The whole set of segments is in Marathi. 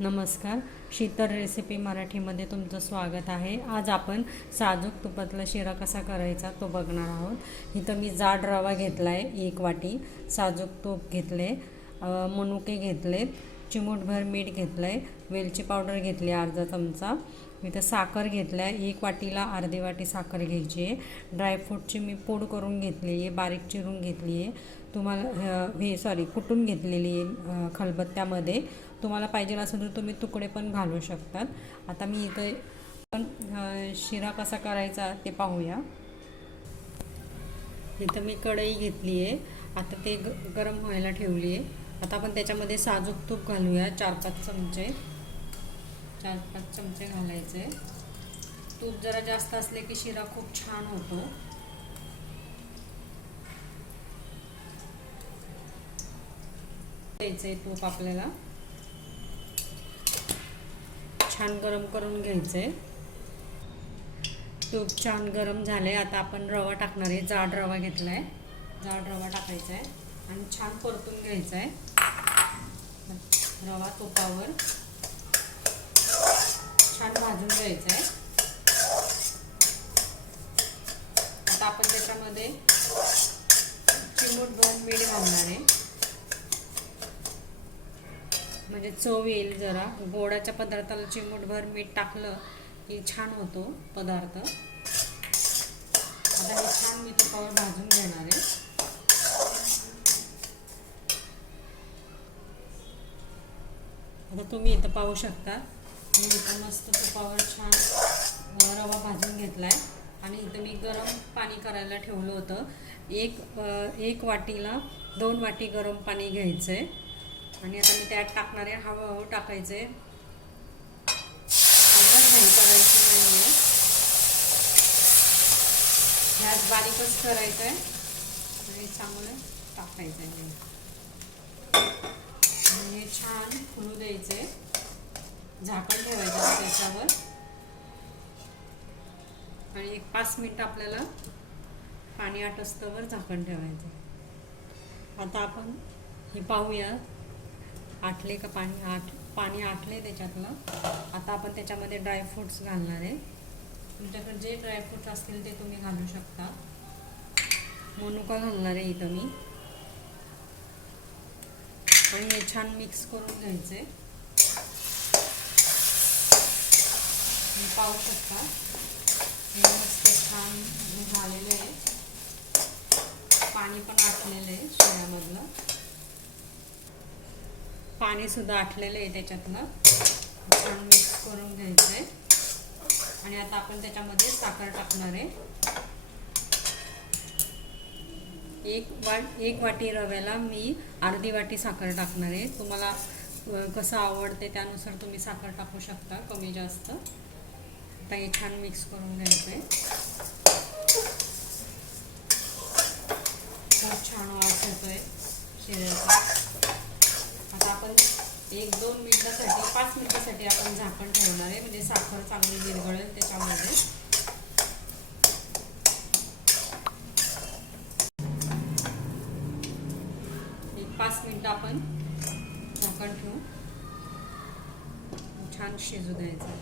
नमस्कार. शीतल रेसिपी मराठीमध्ये तुमचं स्वागत आहे. आज आपण साजूक तुपातला शिरा कसा करायचा तो बघणार आहोत. इथं मी जाड रवा घेतला आहे एक वाटी. साजूक तूप घेतले मनुके घेतले चिमूटभर मीठ घेतलं आहे वेलची पावडर घेतली आहे अर्धा चमचा. इथं साखर घेतलं आहे एक वाटीला अर्धी वाटी साखर घ्यायची आहे. ड्रायफ्रूटची मी पूड करून घेतली आहे बारीक चिरून घेतली आहे. तुम्हाला हे सॉरी कुटून घेतलेली आहे खलबत्त्यामध्ये तुम्हाला पाहिजे असेल तर तुम्ही तुकडे पण घालू शकतात. आता मी इथं पण शिरा कसा करायचा ते पाहूया. इथं मी कढई घेतली आहे. आता ते ग गरम व्हायला ठेवली आहे. आता आपण त्याच्यामध्ये साजूक तूप घालूया. चार पाच चमचे. चार पाच चमचे घालायचे. तूप जरा जास्त असले की शिरा खूप छान होतो. द्यायचं आहे तूप आपल्याला. छान गरम करून घ्यायचं आहे तूप छान गरम झाले आता आपण रवा टाकणार आहे. जाड रवा घेतला आहे जाड रवा टाकायचा आहे आणि छान परतून घ्यायचा आहे रवा तुपावर. छान भाजून घ्यायचा आहे आता आपण त्याच्यामध्ये चिमूट दोन मीठ घालणार आहे म्हणजे चव येईल जरा. गोडाच्या पदार्थाला चिमूटभर मीठ टाकलं की छान होतो पदार्थ. आता हे छान मी तुपावर भाजून घेणार आहे. आता तुम्ही इथं पाहू शकता. मी इथं मस्त तुपावर छान रवा भाजून घेतला आहे आणि इथं मी गरम पाणी करायला ठेवलं होतं. एक एक वाटीला दोन वाटी गरम पाणी घ्यायचं आहे आणि आता मी त्यात टाकणार आहे हळूहळू टाकायचं. आहे घाई करायची नाही आहे गॅस बारीकच करायचं आहे आणि चांगलं टाकायचं आहे आणि हे छान फुलू द्यायचं. आहे झाकण ठेवायचं आहे त्याच्यावर. आणि एक पाच मिनिट आपल्याला पाणी आटस्तवर झाकण ठेवायचं आता आपण हे पाहूया आटले का पाणी आट पाणी आटले त्याच्यातलं. आता आपण त्याच्यामध्ये ड्रायफ्रूट्स घालणार आहे. तुमच्याकडे जे ड्रायफ्रूट्स असतील ते तुम्ही घालू शकता. मनुका घालणार आहे इथं मी. आणि हे छान मिक्स करून घ्यायचे. पाहू शकता. हे मस्त छान झालेलं आहे. पाणी पण आटलेलं आहे शेळ्यामधलं. पाणीसुद्धा आटलेलं आहे त्याच्यातलं छान मिक्स करून घ्यायचं आहे आणि आता आपण त्याच्यामध्ये साखर टाकणार आहे. एक वाट एक वाटी रव्याला मी अर्धी वाटी साखर टाकणार आहे. तुम्हाला कसं आवडते त्यानुसार तुम्ही साखर टाकू शकता कमी जास्त. आता हे छान मिक्स करून घ्यायचं आहे खूप छान वास येतोय शिऱ्याचा आता आपण एक दोन मिनिटासाठी पाच मिनिटासाठी आपण झाकण ठेवणार आहे. म्हणजे साखर चांगली विरघळेल त्याच्यामध्ये. एक पाच मिनटं आपण झाकण ठेवून छान शिजू द्यायचं.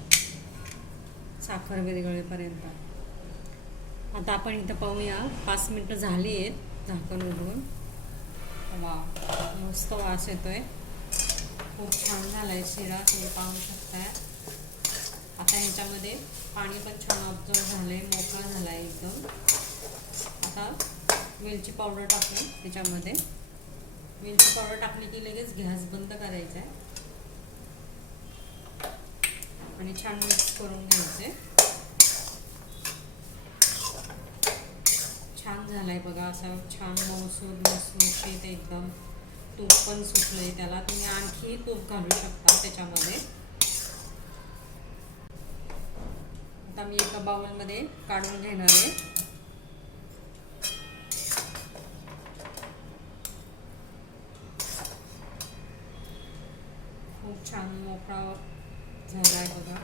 साखर विरघळेपर्यंत. आता आपण इथं पाहूया. पाच मिनटं झाली आहेत झाकण उघडून. वा मस्त वास येतोय. खूप छान झाला आहे शिरा तुम्ही पाहू शकताय. आता ह्याच्यामध्ये पाणी पण छान ऑब्झर्व झालं आहे मोकळा झाला आहे एकदम. आता वेलची पावडर टाकून त्याच्यामध्ये वेलची पावडर टाकली की लगेच गॅस बंद करायचा आहे आणि छान मिक्स करून घ्यायचे छान झालाय बघा असा छान मसूर लसलुशीत एकदम. तूप पण सुटलंय त्याला. तुम्ही आणखी तूप घालू शकता त्याच्यामध्ये. आता मी एका बाउलमध्ये काढून घेणार आहे. खूप छान मोकळा झालाय बघा.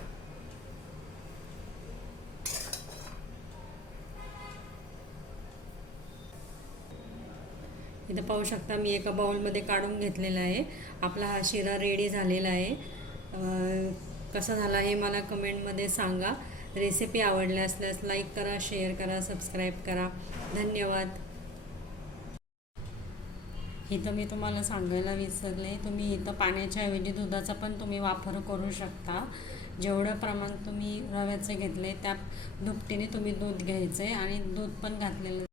इथं पाहू शकता मी एका बाउलमध्ये काढून घेतलेला आहे. आपला हा शिरा रेडी झालेला आहे. कसा झाला हे मला कमेंटमध्ये सांगा. रेसिपी आवडल्या असल्यास लाईक करा शेअर करा सबस्क्राईब करा. धन्यवाद. इथं मी तुम्हाला सांगायला विसरले. तुम्ही इथं पाण्याच्या ऐवजी दुधाचा पण तुम्ही वापर करू शकता. जेवढं प्रमाण तुम्ही रव्याचं आहे त्या दुपटीने तुम्ही दूध घ्यायचं आहे आणि दूध पण घातलेलं